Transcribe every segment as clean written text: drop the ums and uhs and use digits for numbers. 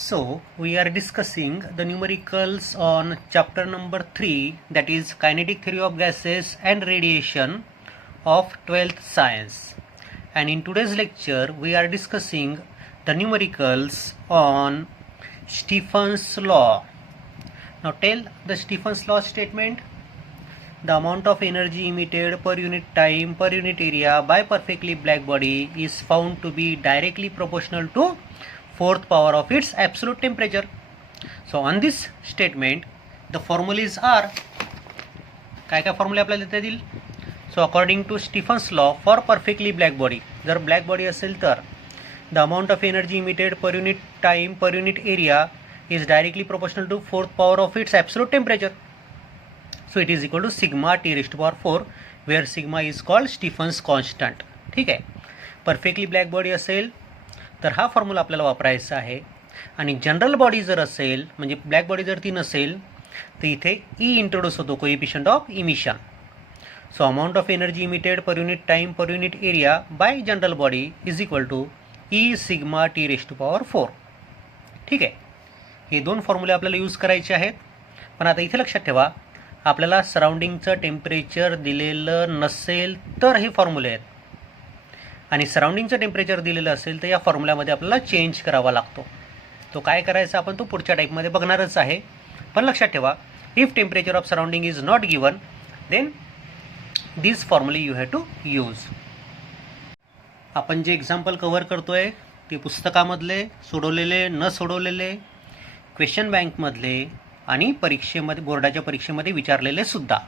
So, we are discussing the numericals on chapter number 3, that is Kinetic Theory of Gases and Radiation of 12th Science. And in today's lecture, we are discussing the numericals on Stephen's Law. Now, tell the Stephen's Law statement. The amount of energy emitted per unit time per unit area by perfectly black body is found to be directly proportional to fourth power of its absolute temperature. So on this statement the formulas are काय फॉर्म्युले आपल्याला देता येतील. So according to Stefan's law for perfectly black body, जर black body असेल तर the amount of energy emitted per unit time per unit area is directly proportional to fourth power of its absolute temperature. So it is equal to sigma T rest to power 4 where sigma is called Stefan's constant. ठीक आहे. Perfectly black body असेल तर हा formula आपल्याला वापरायचा आहे. आणि general body जर असेल म्हणजे ब्लॅक बॉडी जर ती नसेल तर इथे ई इंट्रोड्यूस होतो, coefficient of emission. So amount of energy emitted per unit time per unit area by general body is equal to e sigma T rest to power 4. ठीक आहे. हे दोन फॉर्म्युले आपल्याला यूज करायचे आहेत. पण आता इथे लक्षात ठेवा, आपल्याला सराउंडिंगचं टेम्परेचर दिलेलं नसेल तर हे फॉर्म्युले आहेत, आणि सराउंडिंगचं टेम्परेचर दिलेलं असेल तर या फॉर्म्युल्यामध्ये आपल्याला चेंज करावा लागतो. तो काय करायचा आपण तो पुढच्या टाईपमध्ये बघणारच आहे. पण लक्षात ठेवा, if temperature of surrounding is not given then this फॉर्म्युले यू हॅव टू यूज. आपण जे एक्झाम्पल कव्हर करतोय ते पुस्तकामधले, सोडवलेले न सोडवलेले, क्वेश्चन बँकमधले आणि परीक्षेमध्ये, बोर्डाच्या परीक्षेमध्ये विचारलेले सुद्धा.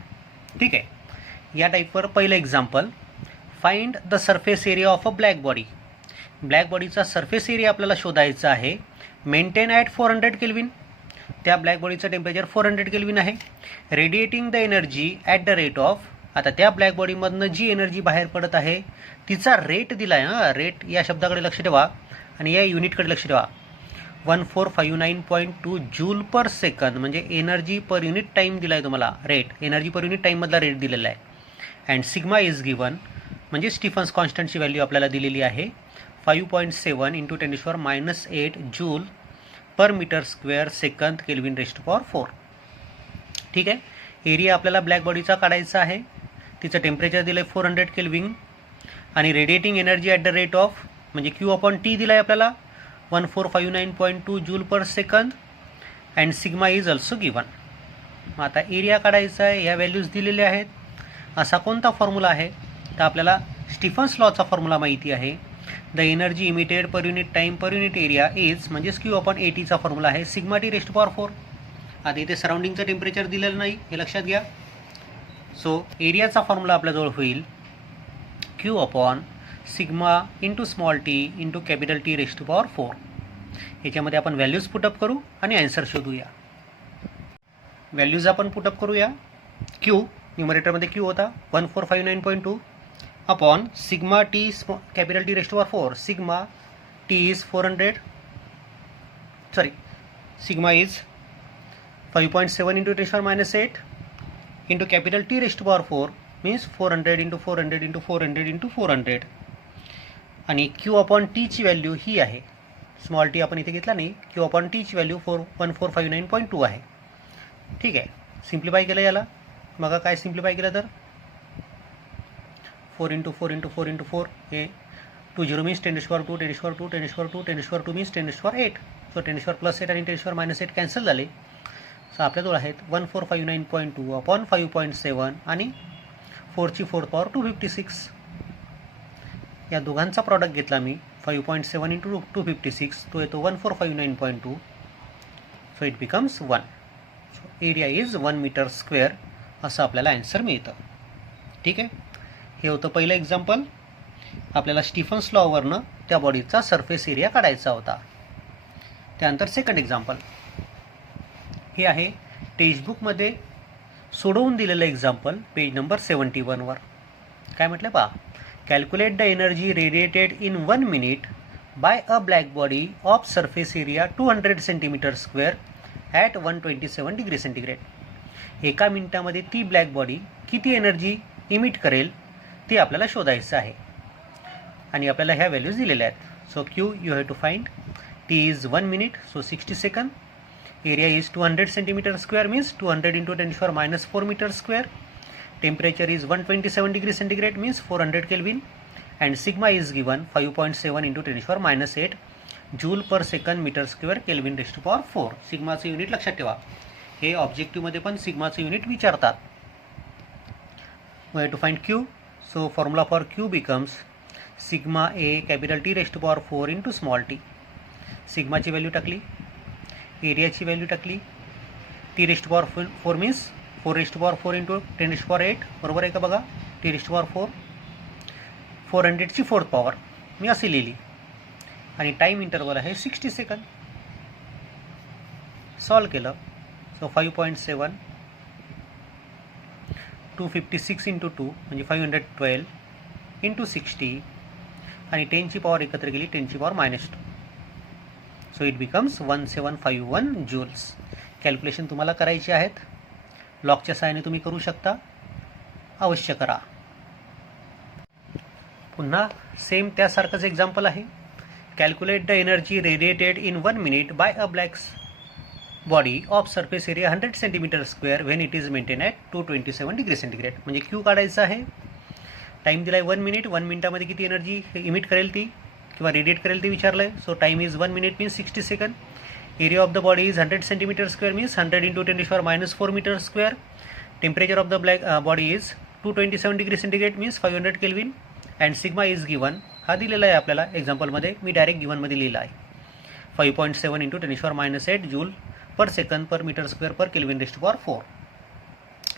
ठीक आहे. या टाईपवर पहिलं example, find the surface area of a black body. Black बॉडीचा सरफेस एरिया आपल्याला शोधायचा आहे. Maintain at 400 kelvin. त्या ब्लॅक बॉडीचं टेम्परेचर 400 केल्विन आहे. Radiating the energy at the rate of, आता त्या ब्लॅक बॉडीमधनं जी एनर्जी बाहेर पडत आहे तिचा रेट दिला आहे. रेट या शब्दाकडे लक्ष ठेवा आणि या युनिटकडे लक्ष ठेवा. 1459.2 जूल पर सेकंद म्हणजे एनर्जी पर युनिट टाईम दिला आहे तुम्हाला. रेट एनर्जी पर युनिट टाईममधला रेट दिलेला आहे. अँड सिग्मा इज गिवन म्हणजे स्टीफन्स कॉन्स्टंटची व्हॅल्यू आपल्याला दिलेली आहे 5.7 into 10⁻⁸ joule per metre square second kelvin rest to power 4. ठीक आहे. एरिया आपल्याला ब्लॅक बॉडीचा काढायचा आहे. तिचं टेम्परेचर दिलं आहे 400 केल्विन आणि radiating energy at the rate of म्हणजे क्यू अपॉन टी दिला आहे आपल्याला 1459.2 joule per second and sigma is also given. मग आता एरिया काढायचा आहे. या व्हॅल्यूज दिलेल्या आहेत. असा कोणता फॉर्म्युला आहे तर आपल्याला स्टीफन्स लॉचा फॉर्म्युला माहिती आहे. The energy emitted per unit time per unit area is म्हणजेच क्यू अपॉन एटीचा फॉर्म्युला आहे sigma T rest to power 4. आता इथे सराउंडिंगचं टेम्परेचर दिलेलं नाही, हे लक्षात घ्या. सो एरियाचा फॉर्म्युला आपल्याजवळ होईल Q upon sigma into small t into capital T rest to power 4. याच्यामध्ये आपण व्हॅल्यूज पुटअप करू आणि आन्सर शोधूया. व्हॅल्यूज आपण पुटअप करूया. क्यू न्यूमरेटरमध्ये क्यू होता 1459.2 upon sigma t capital T rest to power 4. Sigma t is 400, sorry sigma is 5.7 into 10⁻⁸ into capital T rest to power 4 means 400 into 400 into 400 into 400. आणि Q upon टीची value ही आहे. Small T आपण इथे घेतला नाही. Q upon टीची value 1459.2 आहे. ठीक आहे. सिम्प्लिफाय केलं याला. मग काय सिम्प्लिफाय केलं तर 4 इंटू 4 इंटू 4 इंटू 4 हे 20 मीन्स 10⁻², 10⁻², 10⁻², 10⁻² मीन्स 10⁻8. सो 10⁻+8 आणि 10⁻−8 कॅन्सल झाले. सो आपल्याजवळ आहेत 1459.2 अपॉन 5.7 आणि 4ची 4th पॉवर 256. या दोघांचा प्रॉडक्ट घेतला मी 5.7 इंटू 256 तो येतो 1459.2. So it becomes 1. So area is 1 metre square असं आपल्याला आन्सर मिळतं. ठीक आहे. हे होतं पहिलं एक्झाम्पल. आपल्याला स्टीफन्स लॉवरनं त्या बॉडीचा सरफेस एरिया काढायचा होता. त्यानंतर सेकंड एक्झाम्पल हे आहे टेक्स्टबुकमध्ये सोडवून दिलेलं एक्झाम्पल पेज नंबर 71 वर. काय म्हटलं पहा, calculate the energy radiated in 1 minute by a black body of surface area 200 centimetre square at 127 degree centigrade. एका मिनिटामध्ये ती ब्लॅक बॉडी किती एनर्जी इमिट करेल ते आपल्याला शोधायचं आहे आणि आपल्याला ह्या व्हॅल्यूज दिलेल्या आहेत. So Q you have to find T is 1 minute, so 60 seconds. Area is 200 centimeter square, means 200 into 10 to the power minus 4 meter square. Temperature is 127 degrees centigrade, means 400 Kelvin. And sigma is given 5.7 into 10 to the power minus 8 joule per second metre square kelvin rest to power 4. सिग्माचं unit लक्षात ठेवा. हे ऑब्जेक्टिव्हमध्ये पण सिग्माचं unit विचारतात. We have to find Q. So formula for Q becomes sigma A capital T rest to power 4 into small T. सिग्माची value टाकली, एरियाची व्हॅल्यू टाकली. T rest to power 4 means 4 raise to power 4 into 10 raise to power 8. बरोबर आहे का बघा. T rest to power 4 400ची 4th power मी असे लिहिली. आणि टाईम इंटरवल आहे 60 सेकंद. सॉल्व केलं. सो 5.7 256 इंटू 2 म्हणजे 512 इंटू 60 आणि 10ची पॉवर एकत्र केली 10ची power -2. So it becomes 1751 joules. Calculation तुम्हाला करायची आहेत. लॉकच्या सहाय्याने तुम्ही करू शकता. अवश्य करा. पुन्हा सेम त्यासारखंच एक्झाम्पल आहे. Calculate the energy radiated in 1 minute by a black body of surface area 100 centimeter square when it is maintained at 227 degree centigrade. म्हणजे क्यू काढायचा आहे. टाईम दिला आहे 1 मिनिट. 1 मिनिटामध्ये किती एनर्जी इमिट करेल ती किंवा रेडिएट करेल ते विचारलं आहे. So time is 1 minute means 60 second. Area of the body is 100 centimeter square means 100 into 10 to the power minus 4 meter square. Temperature of the black body is 227 degree centigrade means 500 kelvin. And sigma is given हा दिलेला आहे आपल्याला एक्झाम्पलमध्ये. मी direct गिवनमध्ये लिहिला आहे 5.7 into 10 to the power minus 8 joule per second per metre square per kelvin rest to power 4.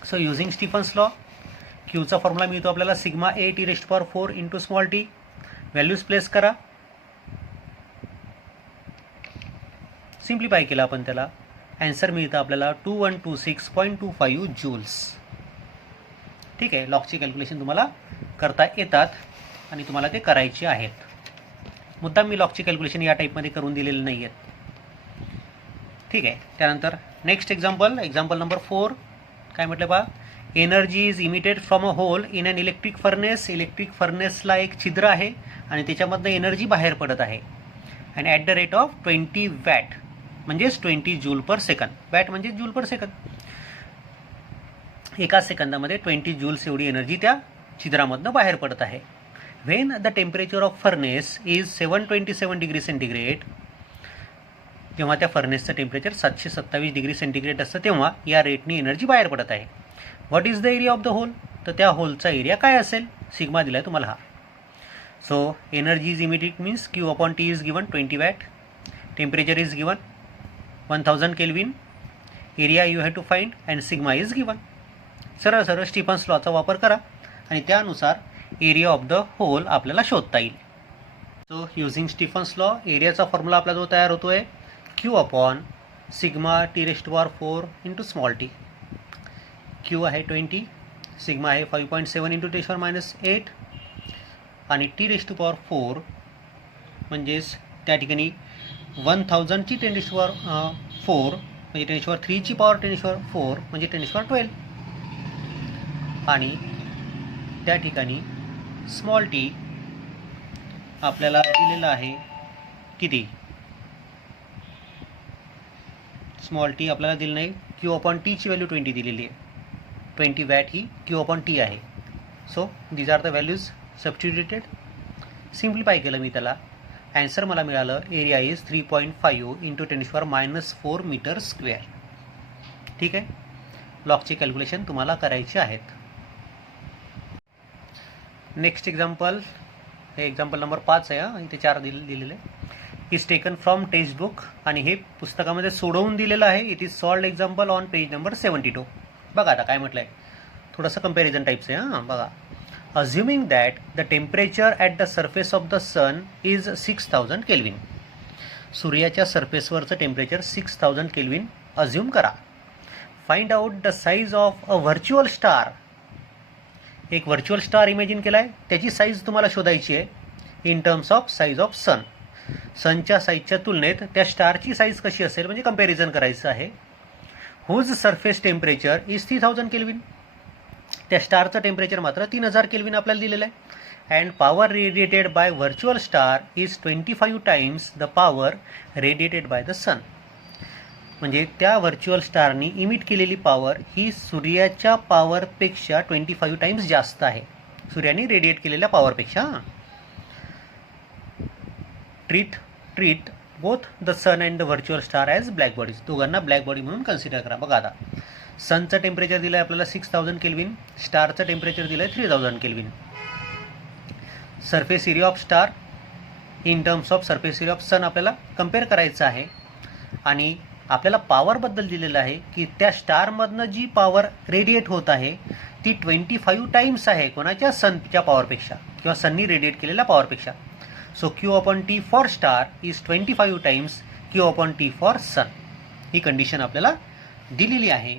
So using Stefan's law क्यूचा formula मिळतो आपल्याला sigma A T rest to power 4 into small T. Values place करा. Simplify केला आपण त्याला. Answer मिळतं आपल्याला 2126.25 joules. ठीक आहे. लॉकची कॅल्क्युलेशन तुम्हाला करता येतात आणि तुम्हाला ते करायचे आहेत. मुद्दाम मी लॉकची कॅल्क्युलेशन या टाईपमध्ये करून दिलेली नाही आहेत. ठीक आहे. त्यानंतर नेक्स्ट एक्झाम्पल नंबर 4 काय म्हटलं बा. Energy is emitted from a hole in an electric furnace. Electric फर्नेसला एक छिद्र आहे आणि त्याच्यामधनं एनर्जी बाहेर पडत आहे. And at the rate of 20 watt म्हणजेच 20 जूल पर सेकंद. वॅट म्हणजे जूल पर सेकंद. एका सेकंदामध्ये 20 जूल्स एवढी एनर्जी त्या छिद्रामधनं बाहेर पडत आहे. When the temperature of furnace is 727 degree centigrade. जेव्हा त्या फर्नेसचं टेम्परेचर 727 डिग्री सेंटीग्रेड असतं तेव्हा या रेटनी एनर्जी बाहेर पडत आहे. What is the area of the hole. तर त्या होलचा एरिया काय असेल. सिग्मा दिला आहे तुम्हाला हा. So energy is emitted means Q upon t is given 20 watt. Temperature is given 1000 kelvin. Area you have to find and sigma is given. सरळ सरळ स्टीफन्स लॉचा वापर करा आणि त्यानुसार एरिया ऑफ द होल आपल्याला शोधता येईल. सो युझिंग स्टीफन्स लॉ एरियाचा फॉर्म्युला आपला जो तयार होतो आहे Q upon sigma T rest to power 4 into small T. Q आहे 20, सिग्मा आहे 5.7 into 10 to the power minus 8 आणि टी रेस्ट टू पॉवर 4 म्हणजेच त्या ठिकाणी 1000ची 10 to the power 4 म्हणजे 10 to the power 3ची पॉवर 10 to the power 4 म्हणजे 10 to the power 12 आणि त्या ठिकाणी स्मॉल टी आपल्याला दिलेला आहे किती. स्मॉल टी आपल्याला दिलं नाही. क्यू अपॉन टीची व्हॅल्यू 20 दिलेली आहे. 20 वॅट ही क्यू अपॉन टी आहे. So these are the values substituted. Simplify केलं मी त्याला. ॲन्सर मला मिळालं area is 3.5 into 10 to the power minus 4 metre square. ठीक आहे. लॉकचे कॅल्क्युलेशन तुम्हाला करायचे आहेत. नेक्स्ट एक्झाम्पल हे एक्झाम्पल नंबर 5 आहे. इथे 4 दिलेले. Is taken from textbook आणि हे पुस्तकामध्ये सोडवून दिलेलं आहे. It is solved example on page number 72. बघा आता काय म्हटलं आहे. थोडंसं कंपॅरिझन टाईपचं आहे. बघा. Assuming that the temperature at the surface of the sun is 6000 kelvin. सूर्याच्या सर्फेसवरचं टेम्परेचर 6000 केल्विन अज्युम करा. Find out the size of a virtual star. एक व्हर्च्युअल स्टार इमॅजिन केला आहे. त्याची साईज तुम्हाला शोधायची आहे in terms of size of sun. सनच्या साईजच्या तुलनेत त्या स्टारची साईज कशी असेल म्हणजे कंपॅरिझन करायचं आहे. Whose surface temperature is 3000 kelvin. त्या स्टारचं टेम्परेचर मात्र 3000 केल्विन आपल्याला दिलेलं आहे. and power radiated by virtual star is 25 times the power radiated by the sun. म्हणजे त्या व्हर्च्युअल स्टारनी इमिट केलेली पॉवर ही सूर्याच्या पॉवरपेक्षा 25 टाइम्स जास्त आहे, सूर्याने रेडिएट केलेल्या पॉवरपेक्षा. Treat both the sun and the virtual star as black bodies. दोघांना ब्लॅक बॉडी म्हणून कन्सिडर करा. बघा आता सनचं टेम्परेचर दिलं आहे आपल्याला 6000 केल्विन, स्टारचं टेम्परेचर दिलं आहे 3000 kelvin. Surface area of star in terms of surface area of sun आपल्याला कम्पेअर करायचं आहे आणि आपल्याला पॉवरबद्दल दिलेलं आहे की त्या स्टारमधनं जी पॉवर रेडिएट होत आहे ती 25 टाइम्स आहे कोणाच्या, सनच्या पॉवरपेक्षा किंवा सननी रेडिएट केलेल्या पॉवरपेक्षा. So Q/T for star is 25 times Q/T for sun. ही कंडिशन आपल्याला दिलेली आहे.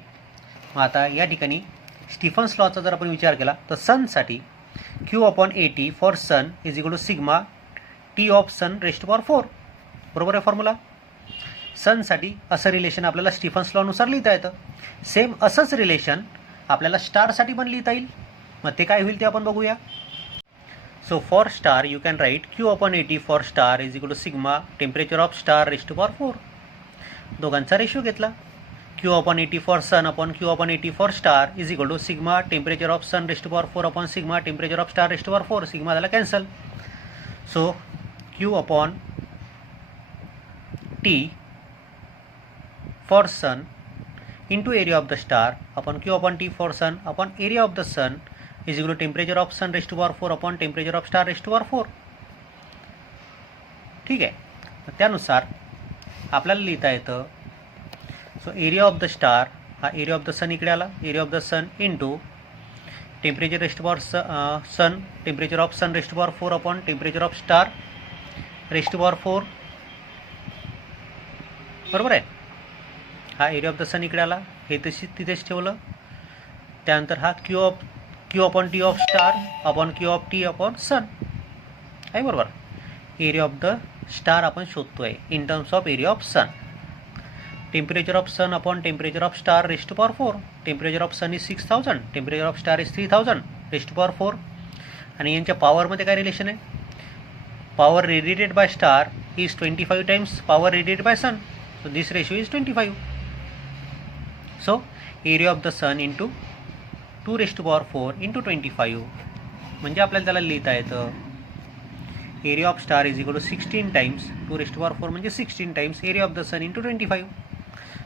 मग आता या ठिकाणी स्टीफन्स लॉचा जर आपण विचार केला तर सनसाठी Q/AT for sun is equal to sigma T of sun raised to power 4. बरोबर आहे फॉर्म्युला. सनसाठी असं रिलेशन आपल्याला स्टीफन्स लॉनुसार लिहिता येतं. सेम असंच रिलेशन आपल्याला स्टारसाठी पण लिहिता येईल. मग ते काय होईल ते आपण बघूया. So for star you can write Q/AT for star is equal to sigma temperature of star raised to power 4. दोघांचा रेशो घेतला. Q/AT for sun upon Q/AT for star is equal to sigma temperature of sun raised to power 4 upon sigma temperature of star raised to power 4. Sigma झाला cancel. So Q/T for sun into area of the star upon Q/T for sun upon area of the sun is equal to temperature of sun raised to power 4 upon temperature of star raised to power 4. ठीक आहे. त्यानुसार आपल्याला लिहिता येतं. So area of the star हा area of the sun इकडे आला, area of the sun into temperature raised to power sun temperature of sun raised to power 4 upon temperature of star raised to power 4. बरोबर आहे. हा area of the sun इकडे आला, हे तिथेच ठेवलं. त्यानंतर हा Q/T of star upon Q/T upon sun आहे. बरोबर. एरिया ऑफ द स्टार आपण शोधतोय in terms of area of sun. Temperature of sun upon temperature of star raised to power 4. Temperature of sun is 6000, temperature of star is 3000 raised to power 4. आणि यांच्या पॉवरमध्ये काय relation आहे. Power radiated by star is 25 times power radiated by sun. So this ratio is 25. So area of the sun into 2 raised to power 4 into 25 म्हणजे आपल्याला त्याला लिहिता येतं area of star is equal to 16 times 2 raised to power 4 म्हणजे 16 times area of the sun into 25.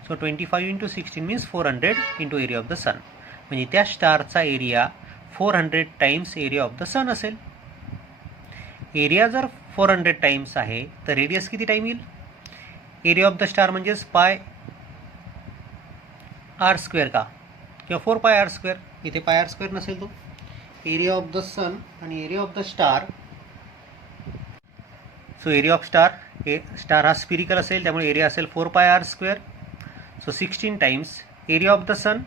So 25 into 16 means 400 into area of the sun. म्हणजे त्या स्टारचा area 400 times area of the sun असेल. एरिया जर 400 times आहे तर radius किती time येईल. एरिया ऑफ द स्टार म्हणजेच पाय आर स्क्वेअर का किंवा 4 पाय आर स्क्वेअर. इथे पाय आर स्क्वेअर नसेल तो. एरिया ऑफ द सन आणि area of the star. So area of star हा स्पिरिकल असेल त्यामुळे एरिया असेल 4 pi r square. So 16 times area of the sun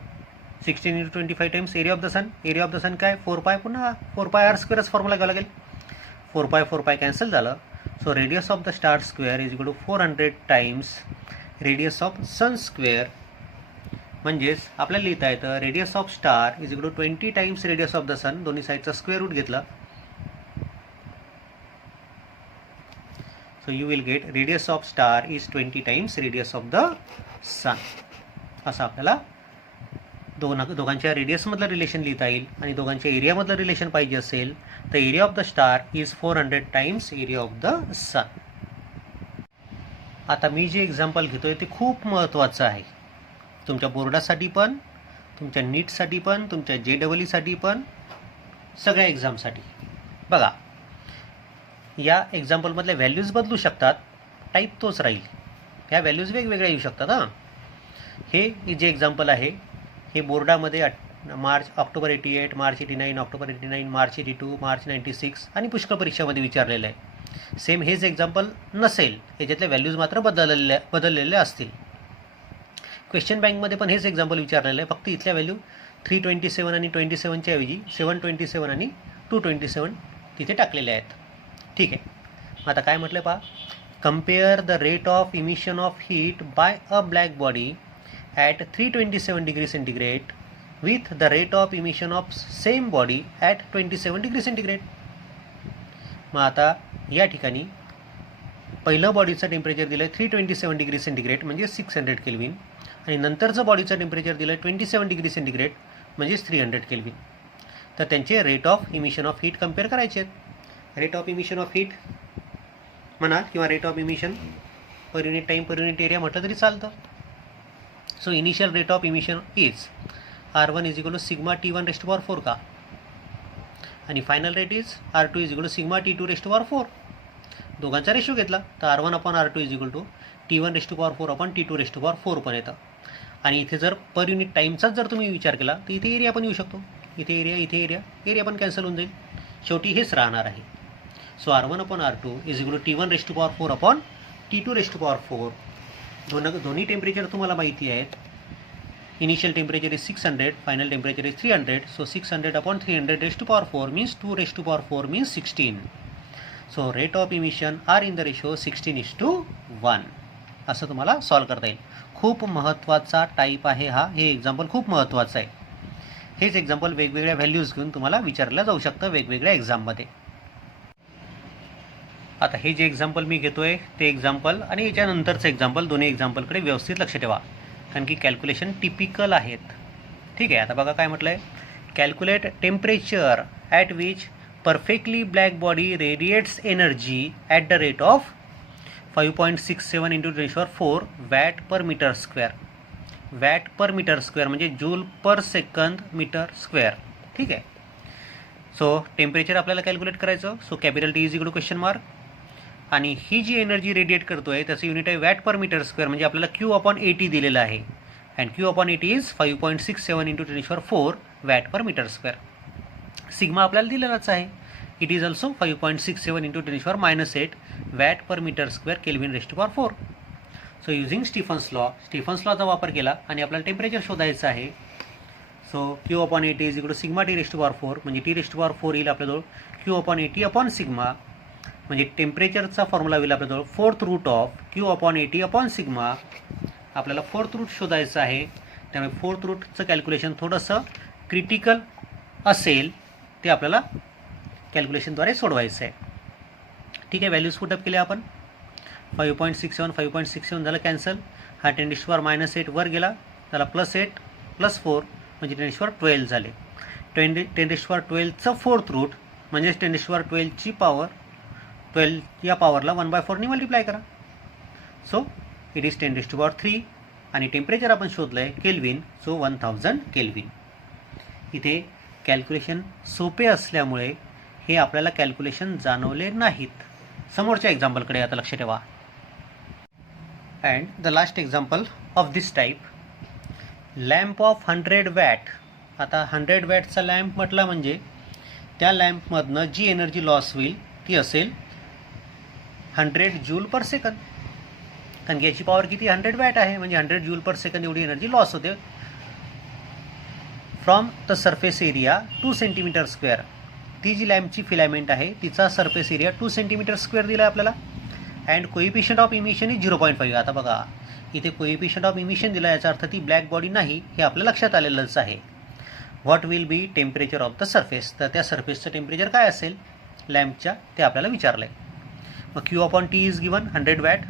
16 into 25 times area of the sun. Area of the sun काय 4 पाय पुन्हा 4 pi R स्क्वेअरच formula घ्यावा लागेल. 4 pi cancel झालं. So radius of the star square is equal to 400 times radius of sun square. म्हणजेच आपल्याला लिहिता येतं radius of star is equal to 20 times radius of the sun. दोन्ही साईडचा स्क्वेअर रूट घेतला. So you will get radius of star is 20 times radius of the sun. असं आपल्याला दोघांच्या रेडियसमधलं रिलेशन लिहिता येईल. आणि दोघांच्या एरियामधलं रिलेशन पाहिजे असेल तर area of the star is 400 times area of the sun. आता मी जे एक्झाम्पल घेतोय ते खूप महत्त्वाचं आहे तुमच्या बोर्डासाठी पण, तुमच्या नीटसाठी पण, तुमच्या JEE पण, सगळ्या एक्झामसाठी. बघा या एक्झाम्पलमधल्या व्हॅल्यूज बदलू शकतात, टाईप तोच राहील. ह्या व्हॅल्यूज वेगवेगळ्या येऊ शकतात. हां, हे जे एक्झाम्पल आहे हे बोर्डामध्ये ऑक्टोबर 88, मार्च 89, ऑक्टोबर 89, मार्च 82, मार्च 96 आणि पुष्कळ परीक्षामध्ये विचारलेलं आहे. सेम हेच एक्झाम्पल नसेल, याच्यातल्या व्हॅल्यूज मात्र बदललेल्या असतील. क्वेश्चन बँकमध्ये पण हेच एक्झाम्पल विचारलेलं आहे, फक्त इथल्या व्हॅल्यू 327 आणि 27च्या ऐवजी 727 आणि 227 तिथे टाकलेले आहेत. ठीक आहे. आता काय म्हटलं पहा, compare the rate of emission of heat bye a black body at 327 degree centigrade with the rate of emission of same body at 27 degree centigrade. मग आता या ठिकाणी पहिलं बॉडीचं टेम्परेचर दिलं आहे 327 डिग्री सेंटीग्रेड म्हणजे 600 केल्विन, आणि नंतरचं बॉडीचं टेम्परेचर दिलं आहे 27 डिग्री सेंटीग्रेड म्हणजेच 300 केल्विन. तर त्यांचे rate of emission of heat compare करायचे आहेत. Rate of emission of heat म्हणा किंवा rate of emission per unit time per unit area म्हटलं तरी चालतं. So initial rate of emission is R1 is equal to sigma T1 raised to power 4 का, आणि final rate is R2 is equal to sigma T2 raised to power 4. दोघांचा ratio घेतला तर R1 upon R2 is equal to T1 raised to power 4 upon T2 raised to power 4 पण येतं. आणि इथे जर पर युनिट टाईमचाच जर तुम्ही विचार केला तर इथे एरिया पण येऊ शकतो. इथे एरिया पण कॅन्सल होऊन जाईल. शेवटी हेच राहणार आहे. So R1 upon R2 is equal to T1 raised to power 4 upon T2 raised to power 4. दोन्ही टेम्परेचर तुम्हाला माहिती आहेत. Initial temperature is 600, final temperature is 300. So 600 upon 300 raised to power 4 means 2 raised to power 4 means 16. So rate of emission are in the ratio 16:1. असं तुम्हाला solve करता येईल. खूप महत्त्वाचा टाईप आहे हा. हे एक्झाम्पल खूप महत्त्वाचं आहे. हेच एक्झाम्पल वेगवेगळ्या व्हॅल्यूज घेऊन तुम्हाला विचारलं जाऊ शकतं वेगवेगळ्या एक्झाममध्ये. आता हे जे एक्झाम्पल मी घेतो आहे ते एक्झाम्पल आणि याच्यानंतरचं एक्झाम्पल, दोन्ही एक्झाम्पलकडे व्यवस्थित लक्ष ठेवा, कारण की कॅल्क्युलेशन टिपिकल आहेत. ठीक आहे. आता बघा काय म्हटलं आहे. Calculate temperature at which perfectly black body radiates energy at the rate of 5.67 into 10⁴ watt per meter square. Watt per metre square म्हणजे joule per second metre square. ठीक आहे. सो टेम्परेचर आपल्याला कॅल्क्युलेट करायचं. So capital T is equal to question mark, आणि ही जी energy radiate करतोय त्याचं unit आहे वॅट पर मीटर स्क्वेअर, म्हणजे आपल्याला Q/80 दिलेलं आहे. And Q/80 is 5.67 into 10⁴ watt per metre square. Sigma आपल्याला दिलेलाच आहे. It is also 5.67 into 10⁻8 watt per metre square kelvin rest to power 4. So using Stefan's लॉचा वापर केला आणि आपल्याला टेम्परेचर शोधायचं आहे. So Q/80 is equal to sigma T raised to power 4, म्हणजे T रेस्ट टू पॉवर 4 येईल आपल्याजवळ Q/80 अपॉन सिग्मा, म्हणजे टेम्परेचरचा फॉर्म्युला होईल आपल्याजवळ 4th route of Q/80 upon sigma. आपल्याला 4th रूट शोधायचं आहे, त्यामुळे 4th रूटचं कॅल्क्युलेशन थोडंसं क्रिटिकल असेल, ते आपल्याला कॅल्क्युलेशनद्वारे सोडवायचं आहे. ठीक आहे. व्हॅल्यूज पुटअप केले आपण. 5.67 झालं कॅन्सल. हा 10⁻8 वर गेला, त्याला +8 +4 म्हणजे 10⁻12 झाले. 10⁻12चं 4th रूट म्हणजेच 10⁻12ची पॉवर 12 या पॉवरला 1/4 मल्टिप्लाय करा. सो इट इज 10⁻3 आणि टेम्परेचर आपण शोधलं आहे केल्विन. So 1000 kelvin. इथे कॅल्क्युलेशन सोपे असल्यामुळे हे आपल्याला कॅल्क्युलेशन जाणवले नाहीत. समोरच्या एक्झाम्पलकडे आता लक्ष ठेवा. And the last example of this type, lamp of 100 watt. आता 100 वॅटचा लॅम्प म्हटला म्हणजे त्या लॅम्पमधनं जी एनर्जी लॉस होईल ती असेल 100 जूल पर सेकंद, कारण की याची पॉवर किती 100 वॅट आहे, म्हणजे 100 जूल पर सेकंद एवढी एनर्जी लॉस होते. From the surface area 2 centimetre square. ती जी लॅम्पची फिलामेंट आहे तिचा सरफेस एरिया 2 सेंटीमीटर स्क्वेअर दिला आहे आपल्याला. And coefficient of emission is 0.5. आता बघा इथे कोइफिशियंट ऑफ इमिशन दिला, याचा अर्थ ती ब्लॅक बॉडी नाही हे आपल्या लक्षात आलेलंच आहे. What will be temperature of the surface. तर त्या सरफेसचं टेम्परेचर काय असेल लॅम्पच्या ते आपल्याला विचारलं आहे. मग Q/T is given 100 watt.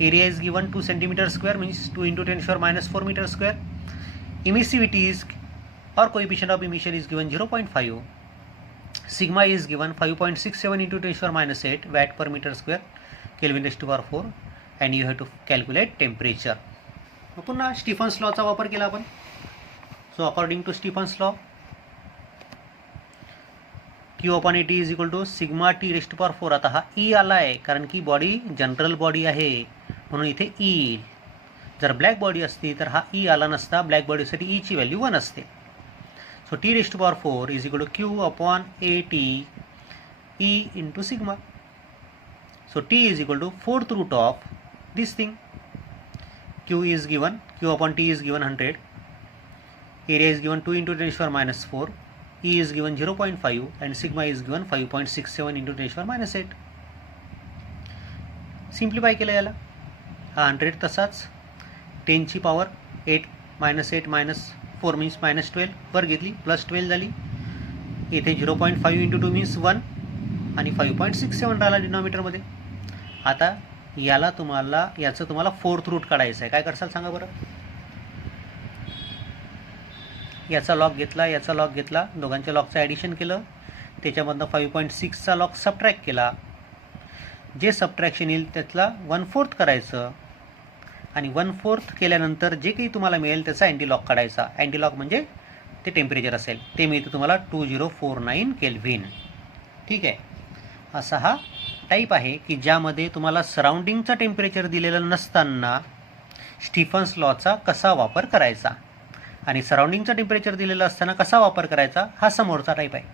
Area is given 2 centimetre square means 2 into 10⁻⁴ metre square. Emissivity is or coefficient of emission is given 0.5. Sigma is given 5.67 into 10⁻8 watt per meter square Kelvin raised to power 4, and you have to calculate temperature. पुन्हा Stefan's लॉचा वापर केला आपण. So according to Stefan's law Q/80 is equal to sigma T raised to power 4. आता हा E आला आहे कारण की बॉडी जनरल बॉडी आहे म्हणून इथे E येईल. जर ब्लॅक बॉडी असती तर हा E आला नसता. ब्लॅक बॉडीसाठी E ची व्हॅल्यू 1 असते. So T raised to power 4 is equal to Q/80 E into sigma. So T is equal to 4th root of this thing. Q is given, Q/T is given 100. Area is given 2 into 10⁻⁴. E is given 0.5 and sigma is given 5.67 into 10⁻8. Simplify केलं याला. हा 100 तसाच 10 ची power 8 -4 means -12 वर घेतली, +12 झाली. इथे 0.5 into 2 means 1 आणि 5.67 राहिला डिनॉमिनेटरमध्ये. आता याचं तुम्हाला फोर्थ रूट काढायचं आहे. काय करसाल सांगा बरं. याचा लॉग घेतला, याचा लॉग घेतला, दोघांच्या लॉगचं ॲडिशन केलं, त्याच्यामधनं 5.6चा लॉग सबट्रॅक्ट केला. जे सबट्रॅक्शन येईल त्यातला 1/4 करायचं आणि 1/4 केल्यानंतर जे काही तुम्हाला मिळेल त्याचा अँटीलॉग काढायचा. अँटीलॉग म्हणजे ते टेम्परेचर असेल, ते मिळतं तुम्हाला 2049 केल्व्हिन. ठीक आहे. असा हा टाईप आहे की ज्यामध्ये तुम्हाला सराउंडिंगचा टेम्परेचर दिलेलं नसताना स्टीफन्स लॉचा कसा वापर करायचा आणि सराउंडिंगचा टेम्परेचर दिलेलं असताना कसा वापर करायचा, हा समोरचा टाईप आहे.